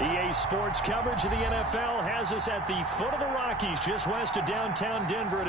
EA Sports coverage of the NFL has us at the foot of the Rockies, just west of downtown Denver.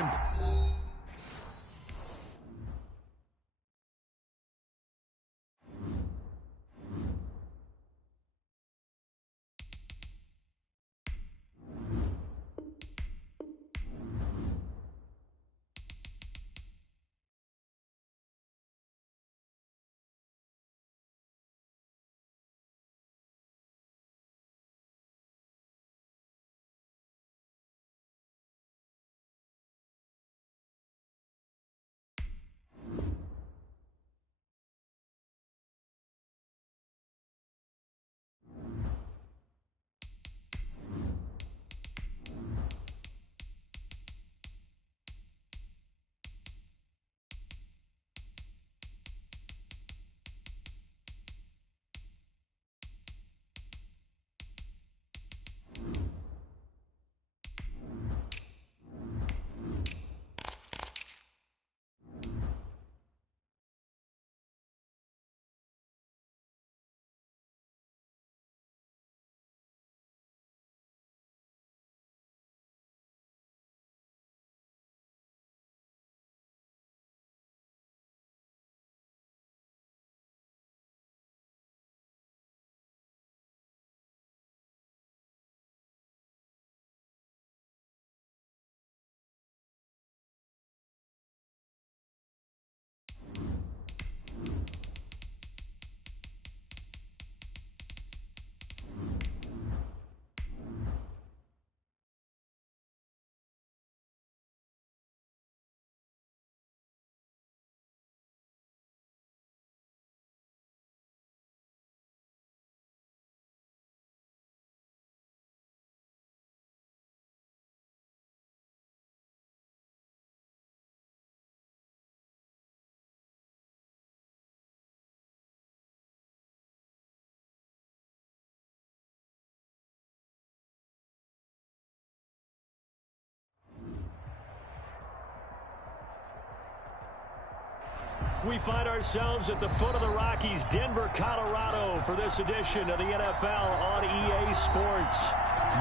We find ourselves at the foot of the Rockies, Denver, Colorado, for this edition of the NFL on EA Sports.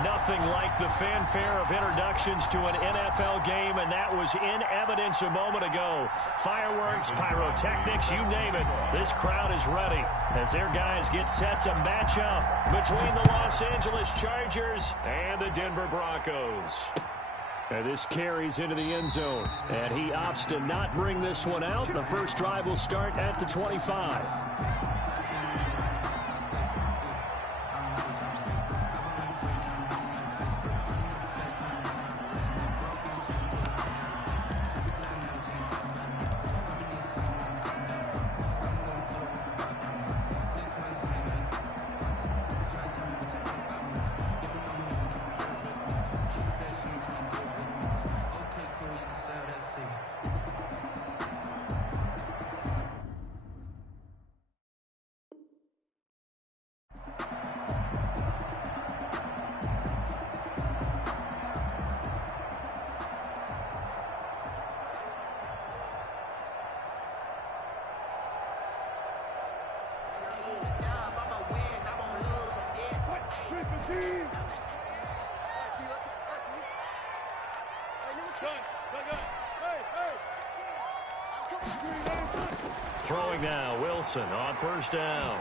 Nothing like the fanfare of introductions to an NFL game, and that was in evidence a moment ago. Fireworks, pyrotechnics, you name it. This crowd is ready as their guys get set to match up between the Los Angeles Chargers and the Denver Broncos. And this carries into the end zone, and he opts to not bring this one out. The first drive will start at the 25. Throwing now, Wilson on first down.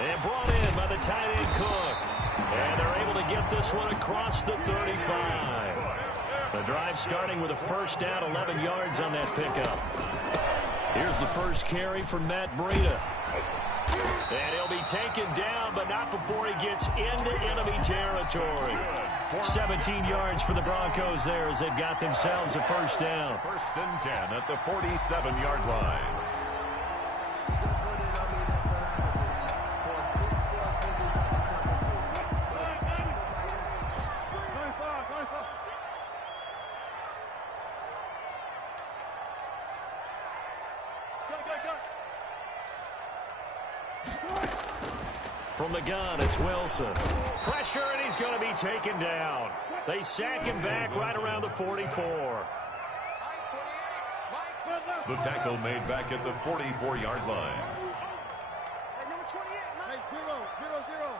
And brought in by the tight end Cook. And they're able to get this one across the 35. The drive starting with a first down, 11 yards on that pickup. Here's the first carry from Matt Breida. And he'll be taken down, but not before he gets into enemy territory. 17 yards for the Broncos there as they've got themselves a first down. First and 10 at the 47-yard line. From the gun, it's Wilson. Pressure, and he's going to be taken down. They sack him back right around the 44. The tackle made back at the 44-yard line. Hey, number 28, Mike. Hey, 0-0-0.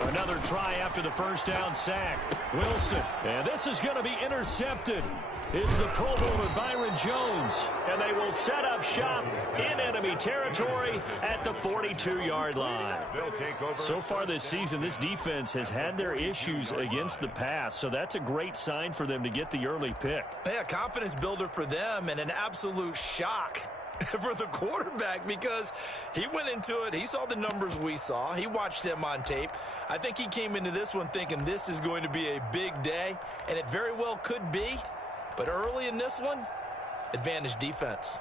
Another try after the first down sack. Wilson. And this is going to be intercepted. It's the Pro Bowler Byron Jones. And they will set up shop in enemy territory at the 42-yard line. So far this season, this defense has had their issues against the pass. So that's a great sign for them to get the early pick. Yeah, confidence builder for them and an absolute shock for the quarterback because he went into it. He saw the numbers we saw. He watched them on tape. I think he came into this one thinking this is going to be a big day, and it very well could be. But early in this one, advantage defense.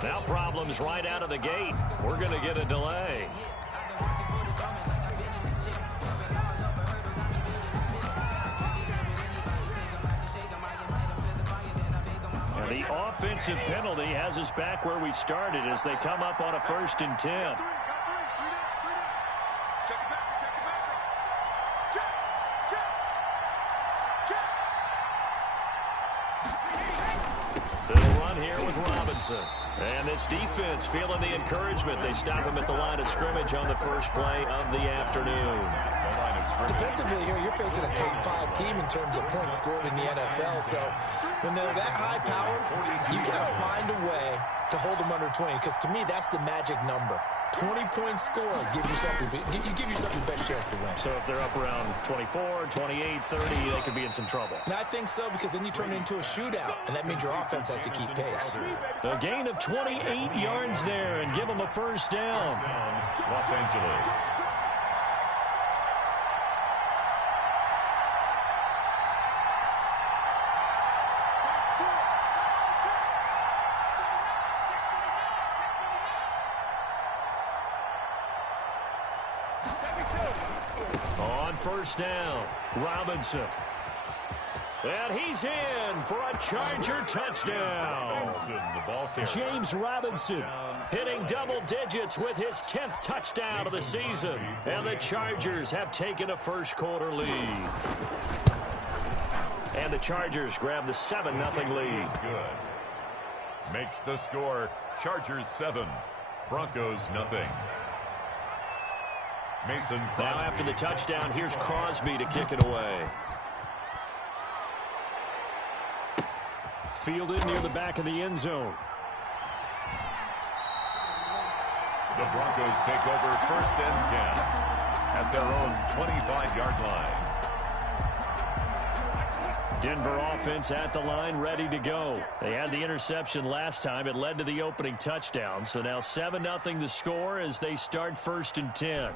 Now problems right out of the gate. We're going to get a delay. And the offensive penalty has us back where we started as they come up on a 1st and 10. They'll run here with Robinson. And this defense feeling the encouragement. They stop him at the line of scrimmage on the first play of the afternoon. Defensively here, you're facing a top 5 team in terms of points scored in the NFL. So when they're that high powered, you got to find a way to hold them under 20. Because to me, that's the magic number. 20-point score gives yourself you give yourself the best chance to win. So if they're up around 24, 28, 30, they could be in some trouble. And I think so because then you turn it into a shootout, and that means your offense has to keep pace. A gain of 28 yards there and give them a 1st down. Los Angeles. On 1st down, Robinson. And he's in for a Charger touchdown. James Robinson hitting double digits with his 10th touchdown of the season. And the Chargers have taken a first-quarter lead. And the Chargers grab the 7-0 lead. Good. Makes the score Chargers 7, Broncos 0. Mason Crosby. Now after the touchdown, here's Crosby to kick it away. Fielded near the back of the end zone. The Broncos take over 1st and 10 at their own 25-yard line. Denver offense at the line, ready to go. They had the interception last time. It led to the opening touchdown. So now 7-0 the score as they start 1st and 10.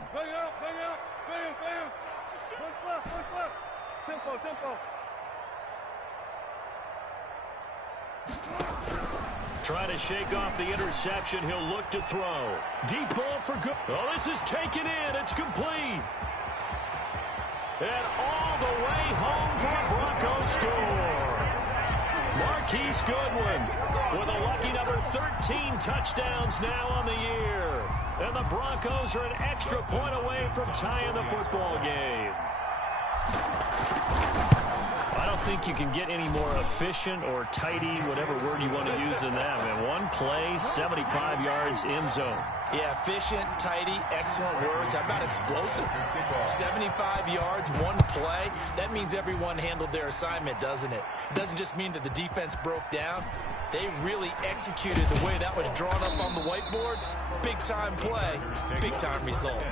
Trying to shake off the interception. He'll look to throw. Deep ball for good. Oh, this is taken in. It's complete. And all the way home for a Broncos score. Marquise Goodwin with a lucky number 13 touchdowns now on the year. And the Broncos are an extra point away from tying the football game. I don't think you can get any more efficient or tidy, whatever word you want to use in that. Man, one play, 75 yards in zone. Yeah, efficient, tidy, excellent words. How about explosive? 75 yards, one play. That means everyone handled their assignment, doesn't it? It doesn't just mean that the defense broke down. They really executed the way that was drawn up on the whiteboard. Big-time play, big-time result.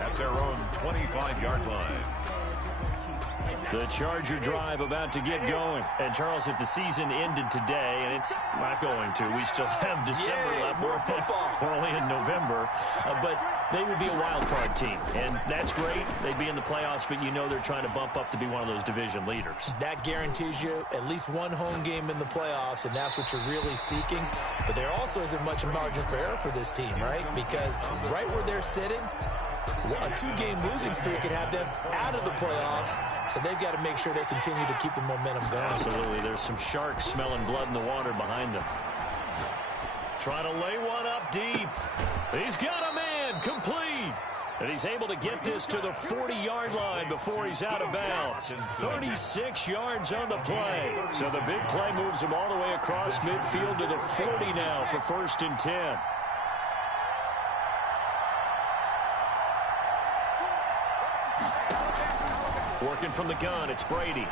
At their own 25-yard line. The Charger drive about to get going. And, Charles, if the season ended today, and it's not going to, we still have December left. More football. We're only in November. But they would be a wild card team. And that's great. They'd be in the playoffs, but you know they're trying to bump up to be one of those division leaders. That guarantees you at least one home game in the playoffs, and that's what you're really seeking. But there also isn't much margin for error for this team, right? Because right where they're sitting, a 2-game losing streak could have them out of the playoffs, so they've got to make sure they continue to keep the momentum going. Absolutely. There's some sharks smelling blood in the water behind them. Trying to lay one up deep. He's got a man. And complete. And he's able to get this to the 40-yard line before he's out of bounds. 36 yards on the play. So the big play moves him all the way across midfield to the 40 now for 1st and 10. Working from the gun, it's Brady.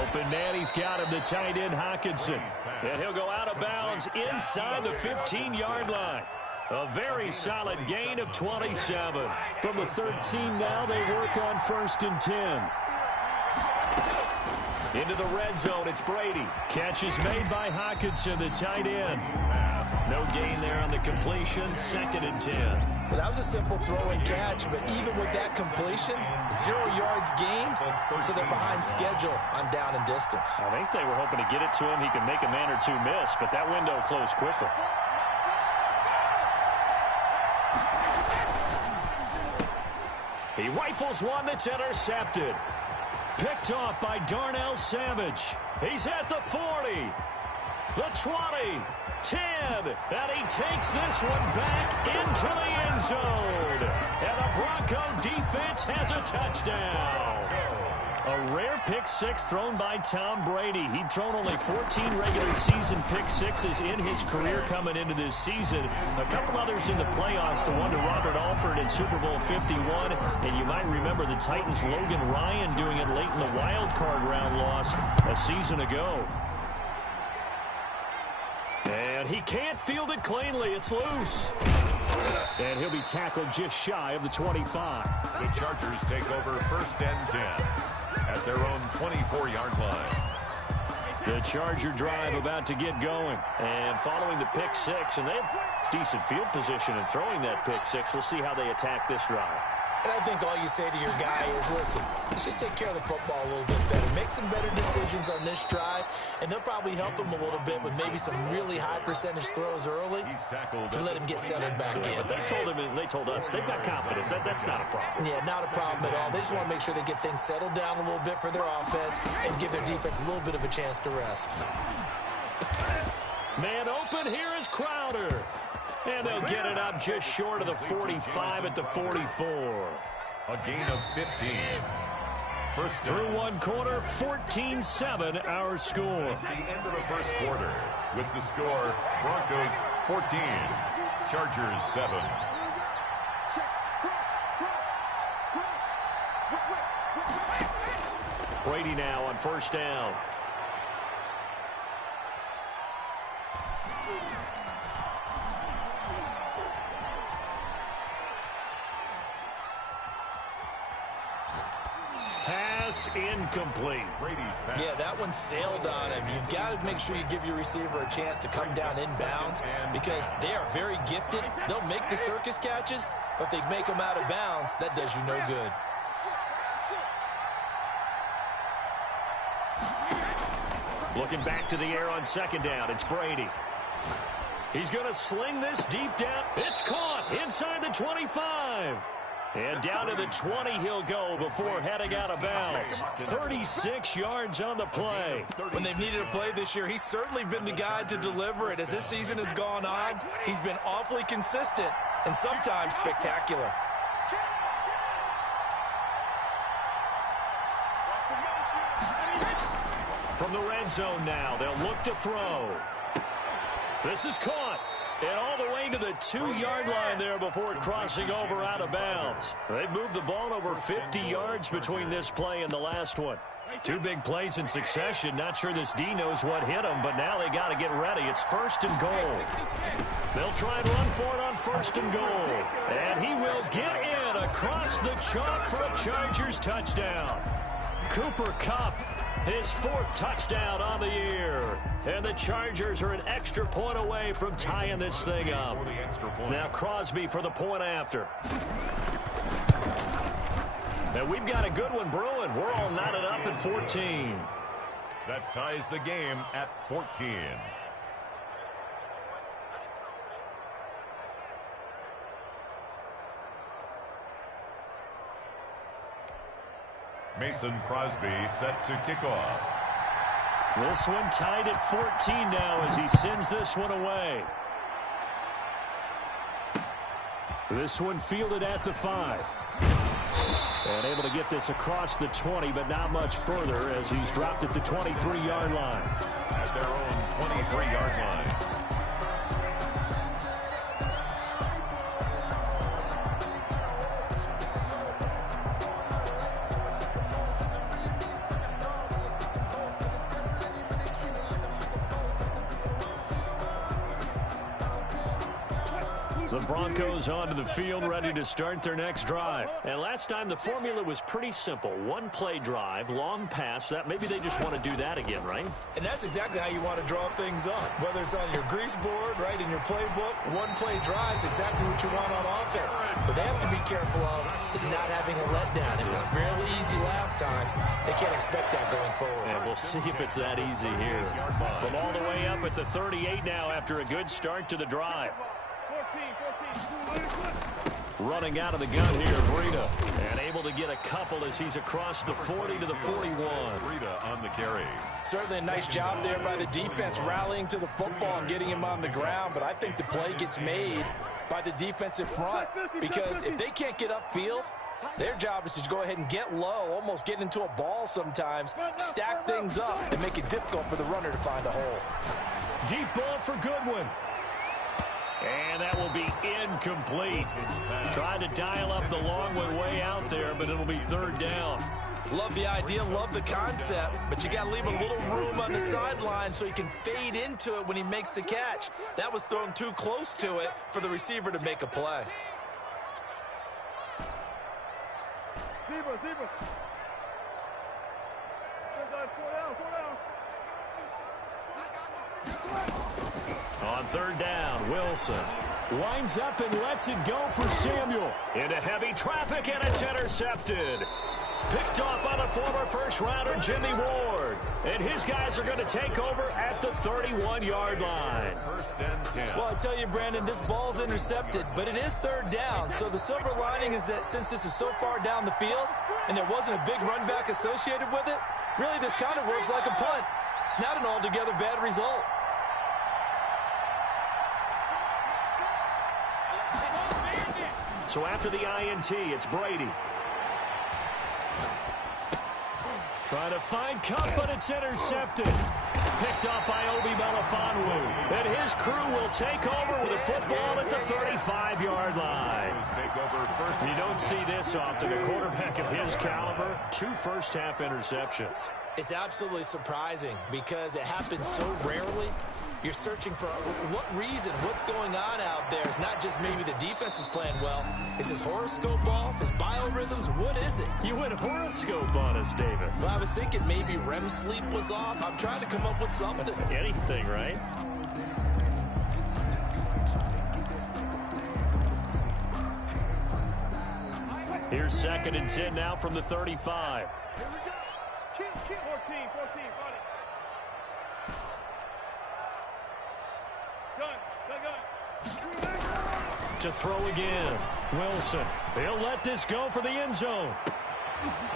Open man, he's got him, the tight end, Hockenson. And he'll go out of bounds inside the 15-yard line. A very solid gain of 27. From the 13 now, they work on 1st and 10. Into the red zone, it's Brady. Catch is made by Hockenson, the tight end. No gain there on the completion, 2nd and 10. Well, that was a simple throw and catch, but even with that completion, 0 yards gained, so they're behind schedule on down and distance. I think they were hoping to get it to him. He could make a man or two miss, but that window closed quickly. He rifles one that's intercepted. Picked off by Darnell Savage. He's at the 40, the 20, 10, and he takes this one back into the end zone. And the Bronco defense has a touchdown. A rare pick six thrown by Tom Brady. He'd thrown only 14 regular season pick sixes in his career coming into this season. A couple others in the playoffs, the one to Robert Alford in Super Bowl 51. And you might remember the Titans' Logan Ryan doing it late in the wild card round loss a season ago. And he can't field it cleanly. It's loose. And he'll be tackled just shy of the 25. The Chargers take over 1st and 10 at their own 24-yard line. The Charger drive about to get going. And following the pick six, and they have decent field position in throwing that pick six. We'll see how they attack this drive. And I think all you say to your guy is, listen, let's just take care of the football a little bit better. Make some better decisions on this drive, and they'll probably help him a little bit with maybe some really high percentage throws early to let him get settled back in. But they told him, and they told us, they've got confidence. That's not a problem. Yeah, not a problem at all. They just want to make sure they get things settled down a little bit for their offense and give their defense a little bit of a chance to rest. Man open, here is Crowder. And they'll get it up just short of the 45 at the 44. A gain of 15. First through one quarter, 14-7 our score. It's the end of the first quarter with the score Broncos 14, Chargers 7. Brady now on 1st down. Pass incomplete. Brady's pass. Yeah, that one sailed on him. You've got to make sure you give your receiver a chance to come down inbounds because they are very gifted. They'll make the circus catches, but if they make them out of bounds, that does you no good. Looking back to the air on 2nd down, it's Brady. He's going to sling this deep down. It's caught inside the 25. And down to the 20 he'll go before heading out of bounds. 36 yards on the play. When they've needed a play this year, he's certainly been the guy to deliver it. As this season has gone on, he's been awfully consistent and sometimes spectacular. From the red zone now, they'll look to throw. This is caught. And all the way to the 2-yard line there before crossing over out of bounds. They've moved the ball over 50 yards between this play and the last one. Two big plays in succession. Not sure this D knows what hit them, but now they got to get ready. It's 1st and goal. They'll try and run for it on 1st and goal. And he will get in across the chalk for a Chargers touchdown. Cooper Kupp, his 4th touchdown on the year. And the Chargers are an extra point away from tying this thing up. Now Crosby for the point after. And we've got a good one brewing. We're all knotted up at 14. That ties the game at 14. Mason Crosby set to kick off. This one tied at 14 now as he sends this one away. This one fielded at the 5. And able to get this across the 20, but not much further as he's dropped at the 23-yard line. At their own 23-yard line. The Broncos onto the field, ready to start their next drive. And last time the formula was pretty simple. One-play drive, long pass. That maybe they just want to do that again, right? And that's exactly how you want to draw things up. Whether it's on your grease board, right, in your playbook, one-play drive is exactly what you want on offense. But they have to be careful of is not having a letdown. It was fairly easy last time. They can't expect that going forward. And we'll see if it's that easy here. From all the way up at the 38 now after a good start to the drive. Running out of the gun here, Breida. And able to get a couple as he's across the 40 to the 41. Breida on the carry. Certainly a nice job there by the defense rallying to the football and getting him on the ground. But I think the play gets made by the defensive front because if they can't get upfield, their job is to go ahead and get low, almost get into a ball sometimes, stack things up, and make it difficult for the runner to find a hole. Deep ball for Goodwin. And that will be incomplete. Trying to dial up the long one way out there, but it'll be third down. Love the idea, love the concept, but you got to leave a little room on the sideline so he can fade into it when he makes the catch. That was thrown too close to it for the receiver to make a play. Deeper. On third down, Wilson winds up and lets it go for Samuel. Into heavy traffic, and it's intercepted. Picked off by the former first-rounder Jimmy Ward. And his guys are going to take over at the 31-yard line. First and 10. Well, I tell you, Brandon, this ball's intercepted, but it is third down. So the silver lining is that since this is so far down the field and there wasn't a big run back associated with it, really this kind of works like a punt. It's not an altogether bad result. So after the INT, it's Brady. Trying to find Cup, but it's intercepted. Picked up by Obi Melifonwu. And his crew will take over with a football at the 35-yard line. You don't see this often. A quarterback of his caliber, 2 first-half interceptions. It's absolutely surprising because it happens so rarely. You're searching for what reason, what's going on out there. It's not just maybe the defense is playing well. Is his horoscope off? His biorhythms? What is it? You went horoscope on us, Davis. Well, I was thinking maybe REM sleep was off. I'm trying to come up with something. Anything, right? Here's 2nd and 10 now from the 35. 14, buddy. To throw again. Wilson. They'll let this go for the end zone.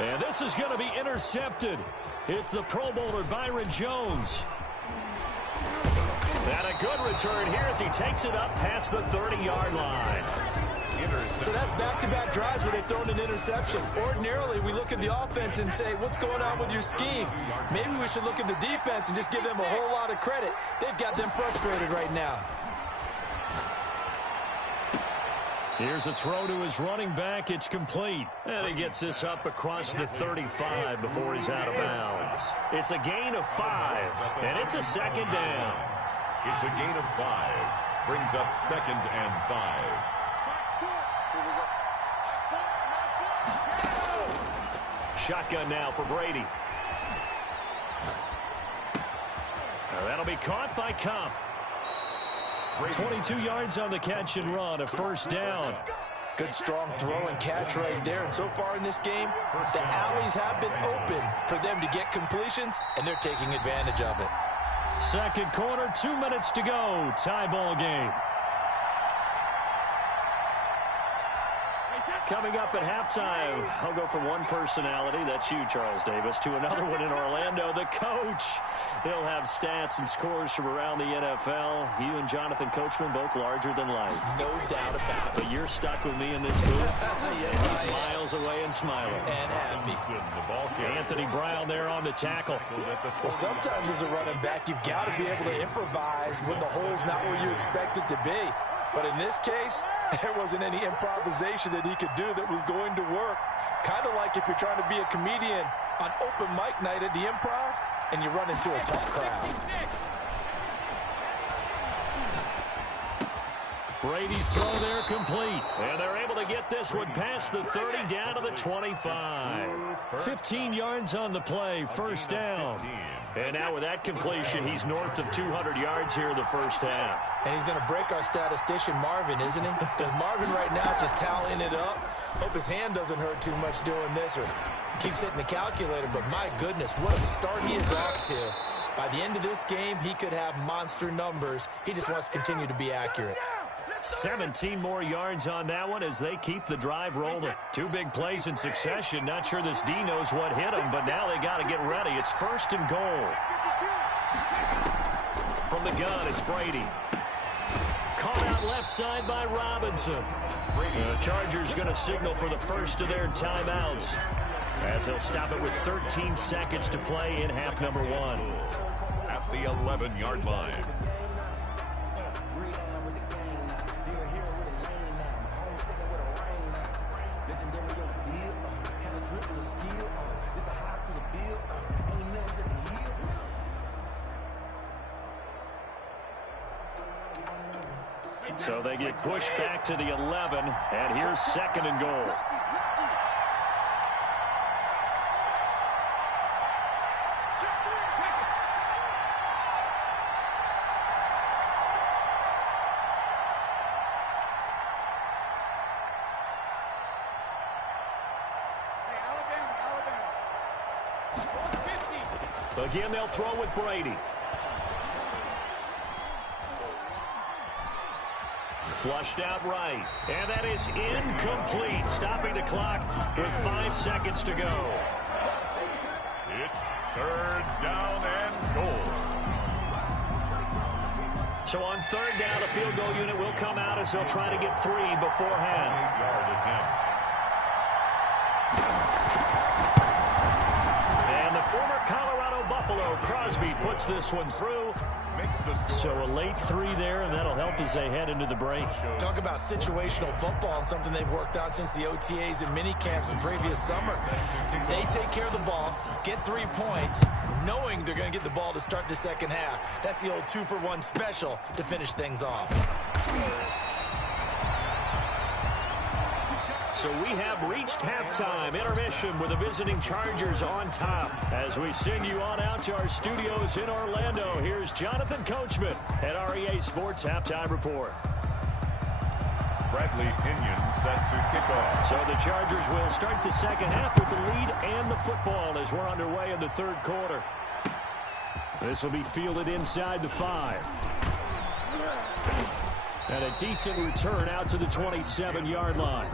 And this is going to be intercepted. It's the Pro Bowler Byron Jones. And a good return here as he takes it up past the 30-yard line. So that's back-to-back drives where they've thrown an interception. Ordinarily, we look at the offense and say, what's going on with your scheme? Maybe we should look at the defense and just give them a whole lot of credit. They've got them frustrated right now. Here's a throw to his running back. It's complete. And he gets this up across the 35 before he's out of bounds. It's a gain of 5, and it's a 2nd down. It's a gain of 5. Brings up 2nd and 5. Shotgun now for Brady. That'll be caught by Cup. 22 yards on the catch and run, a first down. Good strong throw and catch right there. And so far in this game, the alleys have been open for them to get completions, and they're taking advantage of it. Second quarter, 2 minutes to go. Tie ball game. Coming up at halftime, I'll go from one personality, that's you, Charles Davis, to another one in Orlando, the coach. He'll have stats and scores from around the NFL. You and Jonathan Coachman, both larger than life. No doubt about it. But you're stuck with me in this booth. Yes, and he's miles away and smiling. And happy. Anthony Brown there on the tackle. Well, sometimes as a running back, you've got to be able to improvise when the hole's not where you expect it to be. But in this case, there wasn't any improvisation that he could do that was going to work. Kind of like if you're trying to be a comedian on open mic night at the Improv and you run into a tough crowd. Brady's throw there complete. And they're able to get this one past the 30 down to the 25. 15 yards on the play, first down. And now with that completion, he's north of 200 yards here in the first half. And he's going to break our statistician Marvin, isn't he? Because Marvin right now is just tallying it up. Hope his hand doesn't hurt too much doing this or keeps hitting the calculator. But my goodness, what a start he is off to. By the end of this game, he could have monster numbers. He just wants to continue to be accurate. 17 more yards on that one as they keep the drive rolling. Two big plays in succession. Not sure this D knows what hit him, but now they got to get ready. It's first and goal. From the gun, it's Brady. Caught out left side by Robinson. The Chargers going to signal for the first of their timeouts as they'll stop it with 13 seconds to play in half number one. At the 11-yard line. So they get pushed back to the 11, and here's second and goal. Again, they'll throw with Brady. Flushed out right. And that is incomplete. Stopping the clock with 5 seconds to go. It's third down and goal. So on third down, the field goal unit will come out as they'll try to get 3 before half. 8-yard attempt. And the former Colorado Buffalo, Crosby, puts this one through. So a late 3 there, and that'll help as they head into the break. Talk about situational football and something they've worked on since the OTAs and mini camps the previous summer. They take care of the ball, get 3 points, knowing they're going to get the ball to start the second half. That's the old 2-for-1 special to finish things off. So we have reached halftime. Intermission with the visiting Chargers on top. As we send you on out to our studios in Orlando, here's Jonathan Coachman at REA Sports Halftime Report. Bradley Pinion set to kick off. So the Chargers will start the second half with the lead and the football as we're underway in the third quarter. This will be fielded inside the 5. And a decent return out to the 27-yard line.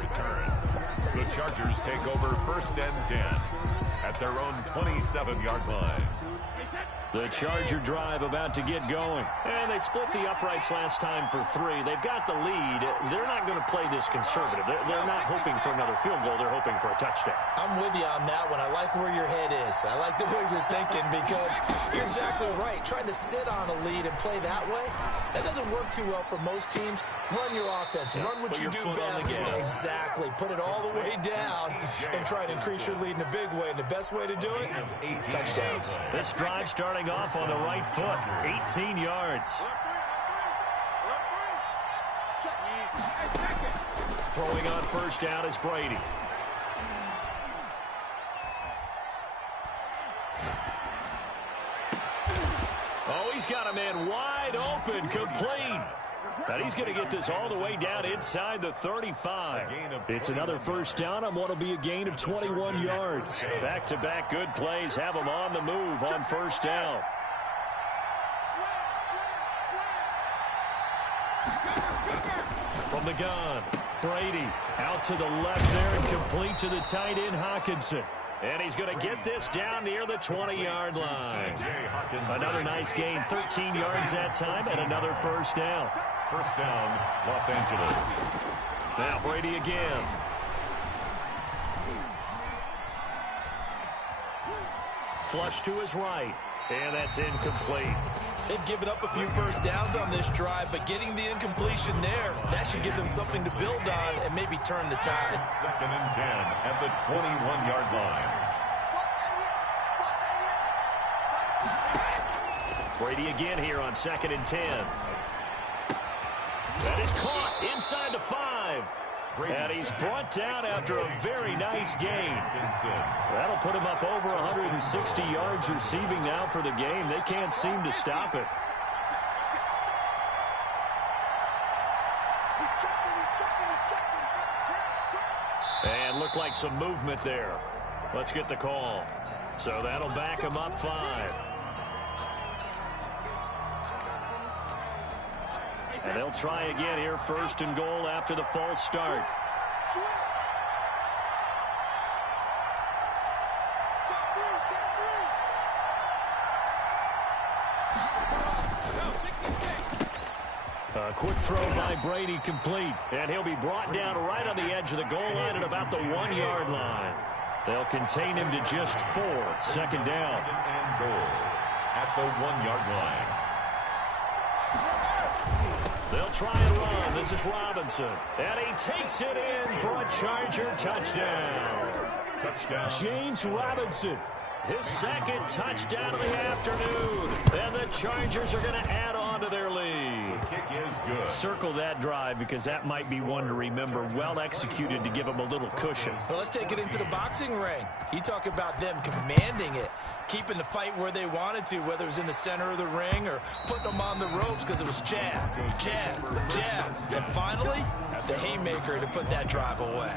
The Chargers take over first and 10 at their own 27-yard line. The Charger drive about to get going. And they split the uprights last time for 3. They've got the lead. They're not going to play this conservative. They're not hoping for another field goal. They're hoping for a touchdown. I'm with you on that one. I like where your head is. I like the way you're thinking because you're exactly right. Trying to sit on a lead and play that way, that doesn't work too well for most teams. Run your offense. Run what you do best. Exactly. Put it all the way down and try to increase your lead in a big way. And the best way to do it, touchdowns. This drive starting off on the right foot. 18 yards. Throwing on first down is Brady. Oh, he's got a man wide open, complete. And he's going to get this all the way down inside the 35. It's another first down on what will be a gain of 21 yards. Back-to-back good plays have them on the move on first down. From the gun, Brady out to the left there and complete to the tight end, Hockenson. And he's going to get this down near the 20-yard line. Another nice gain, 13 yards that time, and another first down. First down, Los Angeles. Now Brady again. Flush to his right, and that's incomplete. They've given up a few first downs on this drive, but getting the incompletion there, that should give them something to build on and maybe turn the tide. Second and 10 at the 21-yard line. Brady again here on second and 10. That is caught inside the 5. And he's brought down after a very nice gain. That'll put him up over 160 yards receiving now for the game. They can't seem to stop it. And looked like some movement there. Let's get the call. So that'll back him up 5. And they'll try again here, first and goal after the false start. A quick throw by Brady complete. And he'll be brought down right on the edge of the goal line at about the 1-yard line. They'll contain him to just 4. Second down. Second and goal at the 1-yard line. They'll try and run. This is Robinson. And he takes it in for a Charger touchdown. Touchdown. James Robinson, his second touchdown of the afternoon. And the Chargers are going to add on to their lead. The kick is good. Circle that drive because that might be one to remember. Well executed to give them a little cushion. Well, let's take it into the boxing ring. You talk about them commanding it, keeping the fight where they wanted to, whether it was in the center of the ring or putting them on the ropes because it was jab, jab, jab. And finally, the haymaker to put that drive away.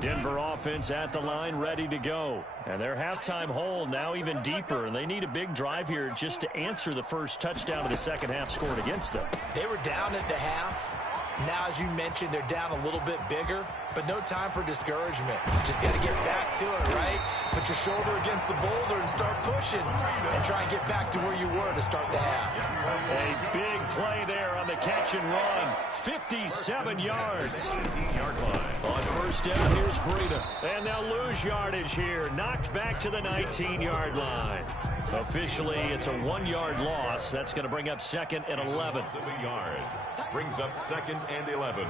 Denver offense at the line, ready to go. And their halftime hole now even deeper, and they need a big drive here just to answer the first touchdown of the second half scored against them. They were down at the half. Now, as you mentioned, they're down a little bit bigger, but no time for discouragement. Just got to get back to it, right? Put your shoulder against the boulder and start pushing and try and get back to where you were to start the half. A big play there on the catch and run. 57 yards. 18-yard line. On first down, here's Breida. And they'll lose yardage here. Knocked back to the 19-yard line. Officially, it's a 1-yard loss. That's going to bring up second and 11. A yard. Brings up second and 11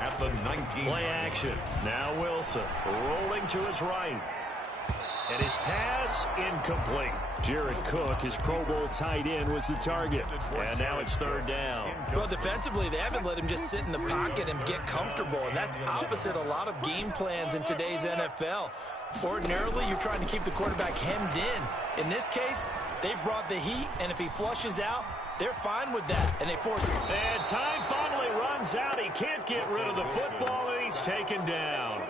at the 19. Play action. Now Wilson rolling to his right. And his pass incomplete. Jared Cook, his Pro Bowl tight end, was the target. And now it's third down. Well, defensively, they haven't let him just sit in the pocket and get comfortable. And that's opposite a lot of game plans in today's NFL. Ordinarily, you're trying to keep the quarterback hemmed in. In this case, they brought the heat, and if he flushes out, they're fine with that, and they force him. And time finally runs out. He can't get rid of the football, and he's taken down.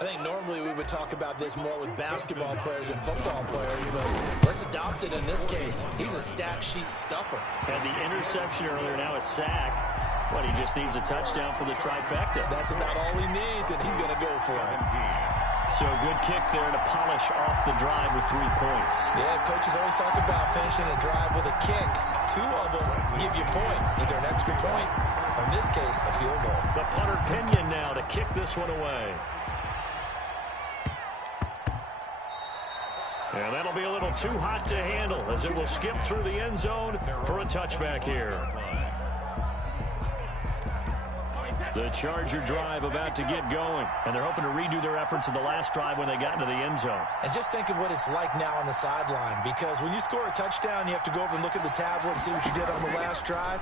I think normally we would talk about this more with basketball players and football players, but let's adopt it in this case. He's a stat sheet stuffer. And the interception earlier, now a sack. But he just needs a touchdown for the trifecta. That's about all he needs, and he's going to go for it. So a good kick there to polish off the drive with 3 points. Yeah, coaches always talk about finishing a drive with a kick. 2 of them give you points, either an extra point, or in this case, a field goal. The punter Pinion now to kick this one away. And that'll be a little too hot to handle as it will skip through the end zone for a touchback here. The Charger drive about to get going, and they're hoping to redo their efforts in the last drive when they got into the end zone. And just think of what it's like now on the sideline, because when you score a touchdown, you have to go over and look at the tablet and see what you did on the last drive.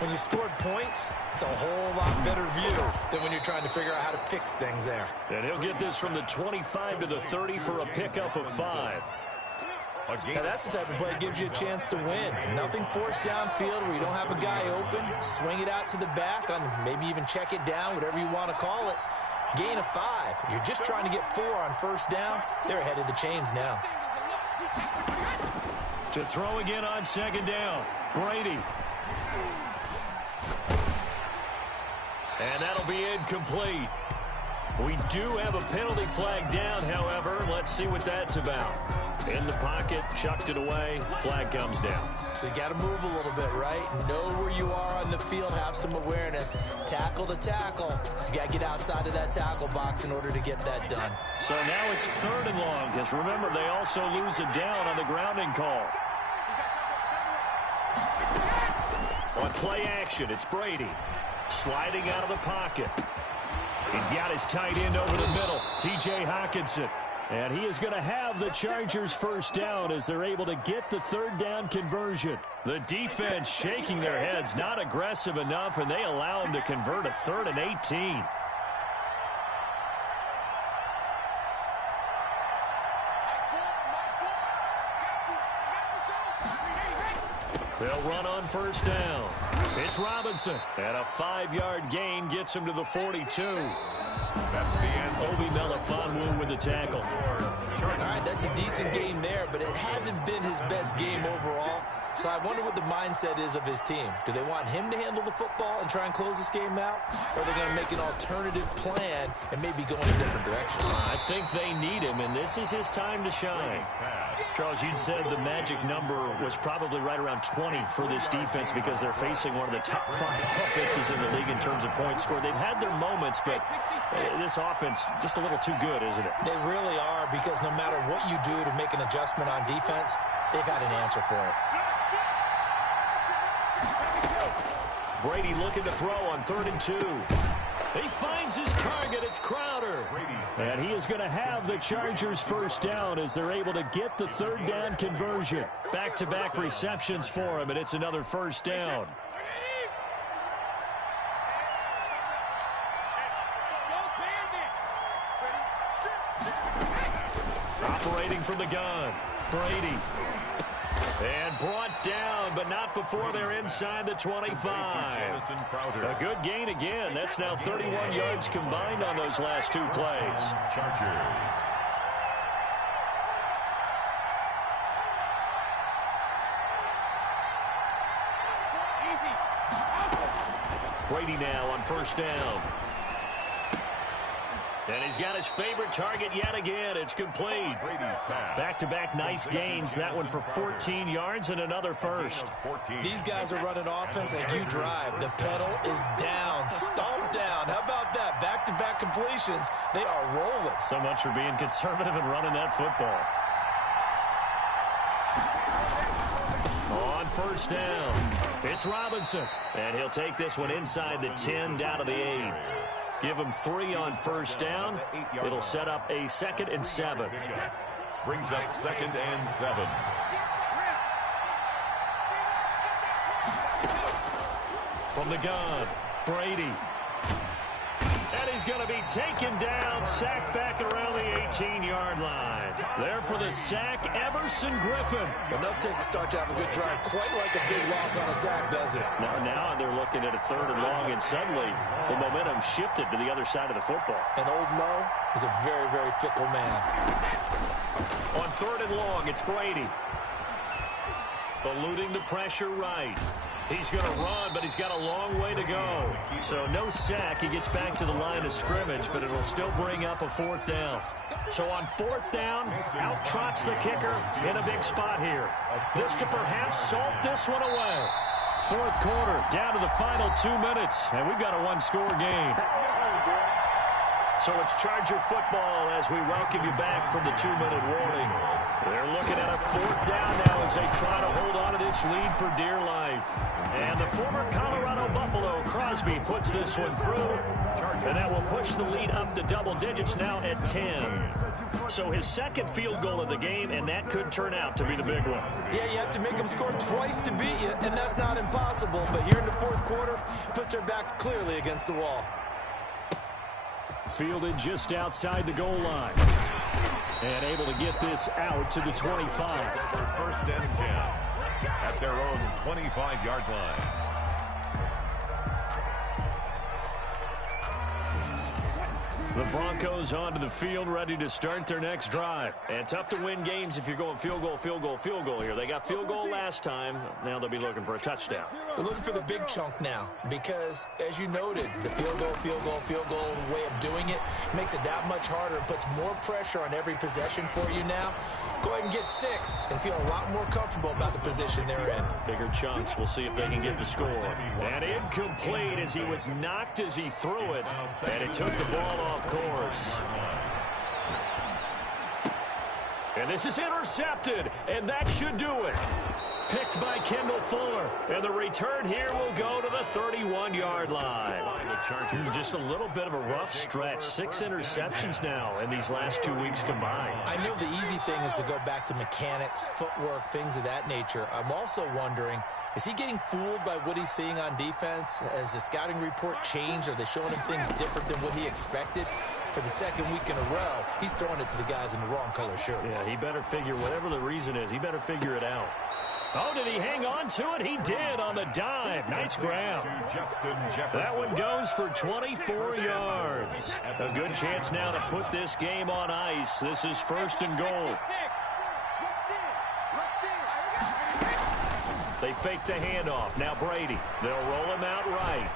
When you scored points, it's a whole lot better view than when you're trying to figure out how to fix things there. And he'll get this from the 25 to the 30 for a pickup of 5. Now that's the type of play that gives you a chance to win. Nothing forced downfield where you don't have a guy open. Swing it out to the back, on maybe even check it down, whatever you want to call it. Gain of 5. You're just trying to get 4 on first down. They're ahead of the chains now. To throw again on second down. Brady. And that'll be incomplete. We do have a penalty flag down, however. Let's see what that's about. In the pocket, chucked it away, flag comes down. So you got to move a little bit, right? Know where you are on the field, have some awareness. Tackle to tackle. You got to get outside of that tackle box in order to get that done. So now it's 3rd and long, because remember, they also lose a down on the grounding call. On play action, it's Brady. Sliding out of the pocket. He's got his tight end over the middle, T.J. Hockenson. And he is going to have the Chargers first down as they're able to get the 3rd down conversion. The defense shaking their heads, not aggressive enough, and they allow him to convert a 3rd and 18. They'll run on first down. It's Robinson. And a 5-yard gain gets him to the 42. That's the end. Obi Melifonwu with the tackle. All right, that's a decent game there, but it hasn't been his best game overall. So I wonder what the mindset is of his team. Do they want him to handle the football and try and close this game out? Or are they going to make an alternative plan and maybe go in a different direction? I think they need him, and this is his time to shine. Charles, you'd said the magic number was probably right around 20 for this defense because they're facing one of the top 5 offenses in the league in terms of points scored. They've had their moments, but this offense just a little too good, isn't it? They really are, because no matter what you do to make an adjustment on defense, they've had an answer for it. Brady looking to throw on 3rd and 2. He finds his target. It's Crowder. And he is going to have the Chargers first down as they're able to get the 3rd down conversion. Back-to-back receptions for him, and it's another first down. Operating from the gun, Brady. And brought down, but not before they're inside the 25. A good gain again. That's now 31 yards combined on those last 2 plays. Chargers. Brady now on first down. And he's got his favorite target yet again. It's complete. Back-to-back nice gains. That one for 14 yards and another first. These guys are running offense like you drive. The pedal is down. Stomp down. How about that? Back-to-back completions. They are rolling. So much for being conservative and running that football. On first down, it's Robinson. And he'll take this one inside the 10 down to the 8. Give him 3 on first down. It'll set up a 2nd and 7. Brings up 2nd and 7. From the gun, Brady. And he's going to be taken down, sacked back around the 18-yard line. There for the sack, Everson Griffin. Enough takes to start to have a good drive. Quite like a big loss on a sack, does it? Now they're looking at a 3rd and long, and suddenly the momentum shifted to the other side of the football. And Old Mo is a very, very fickle man. On 3rd and long, it's Brady. Eluding the pressure right. He's going to run, but he's got a long way to go. So no sack. He gets back to the line of scrimmage, but it'll still bring up a 4th down. So on 4th down, out trots the kicker in a big spot here. This to perhaps salt this one away. 4th quarter, down to the final 2 minutes, and we've got a 1-score game. So it's Charger football as we welcome you back from the 2-minute warning. They're looking at a 4th down now as they try to hold on to this lead for dear life. And the former Colorado Buffalo, Crosby, puts this one through. And that will push the lead up to double digits now at 10. So his 2nd field goal of the game, and that could turn out to be the big one. Yeah, you have to make them score twice to beat you, and that's not impossible. But here in the 4th quarter, puts their backs clearly against the wall. Fielded just outside the goal line. And able to get this out to the 25. 1st and 10 at their own 25-yard line. The Broncos onto the field, ready to start their next drive. And tough to win games if you're going field goal, field goal, field goal here. They got field goal last time. Now they'll be looking for a touchdown. They're looking for the big chunk now because, as you noted, the field goal, field goal, field goal way of doing it makes it that much harder and puts more pressure on every possession for you now. Go ahead and get 6 and feel a lot more comfortable about the position they're in. Bigger chunks. We'll see if they can get the score. And incomplete as he was knocked as he threw it. And it took the ball off course. And this is intercepted. And that should do it. Picked by Kendall Fuller. And the return here will go to the 31-yard line. Just a little bit of a rough stretch. 6 interceptions now in these last 2 weeks combined. I know the easy thing is to go back to mechanics, footwork, things of that nature. I'm also wondering, is he getting fooled by what he's seeing on defense? Has the scouting report changed? Are they showing him things different than what he expected? For the second week in a row, he's throwing it to the guys in the wrong color shirts. Yeah, he better figure, whatever the reason is, he better figure it out. Oh, did he hang on to it? He did on the dive. Nice grab. That one goes for 24 yards. A good chance now to put this game on ice. This is 1st and goal. They fake the handoff. Now Brady. They'll roll him out right.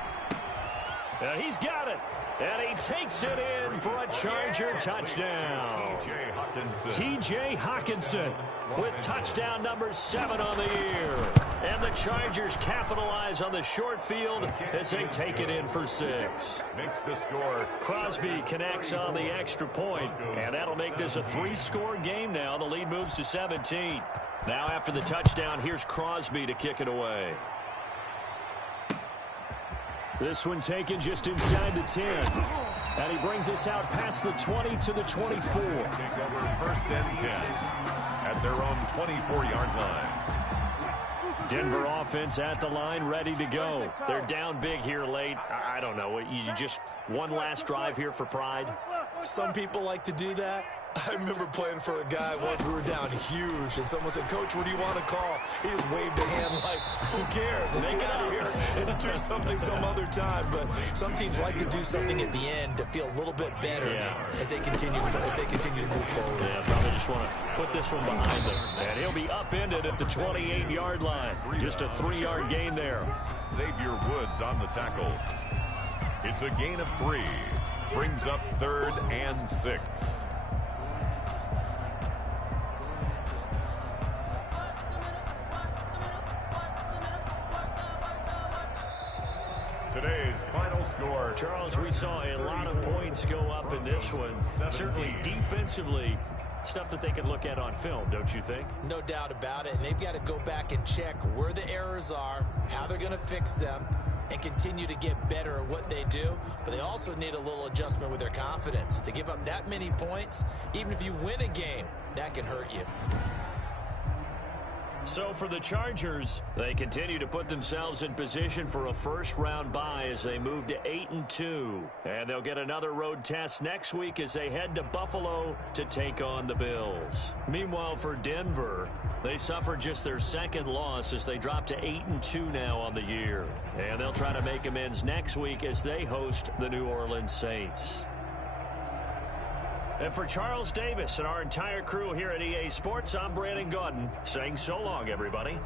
He's got it. And he takes it in for a Charger touchdown. T.J. Hockenson with touchdown number 7 on the year. And the Chargers capitalize on the short field as they take it in for 6. Makes the score. Crosby connects on the extra point, and that'll make this a 3-score game now. The lead moves to 17. Now after the touchdown, here's Crosby to kick it away. This one taken just inside the 10. And he brings us out past the 20 to the 24. Take over 1st and 10 at their own 24-yard line. Denver offense at the line, ready to go. They're down big here late. I don't know. You just one last drive here for pride? Some people like to do that. I remember playing for a guy once. We were down huge, and someone said, "Coach, what do you want to call?" He just waved a hand like, "Who cares? Let's get out of here and do something some other time." But some teams like to do something at the end to feel a little bit better as they continue to move forward. Yeah, probably just want to put this one behind them. And he'll be upended at the 28-yard line. Just a 3-yard gain there. Xavier Woods on the tackle. It's a gain of 3. Brings up 3rd and 6. Today's final score. Charles, we saw a lot of points go up in this one. Certainly defensively, stuff that they can look at on film, don't you think? No doubt about it. And they've got to go back and check where the errors are, how they're going to fix them, and continue to get better at what they do. But they also need a little adjustment with their confidence. To give up that many points, even if you win a game, that can hurt you. So for the Chargers, they continue to put themselves in position for a first-round bye as they move to 8-2. And they'll get another road test next week as they head to Buffalo to take on the Bills. Meanwhile, for Denver, they suffered just their 2nd loss as they drop to 8-2 now on the year. And they'll try to make amends next week as they host the New Orleans Saints. And for Charles Davis and our entire crew here at EA Sports, I'm Brandon Gaudin saying so long, everybody.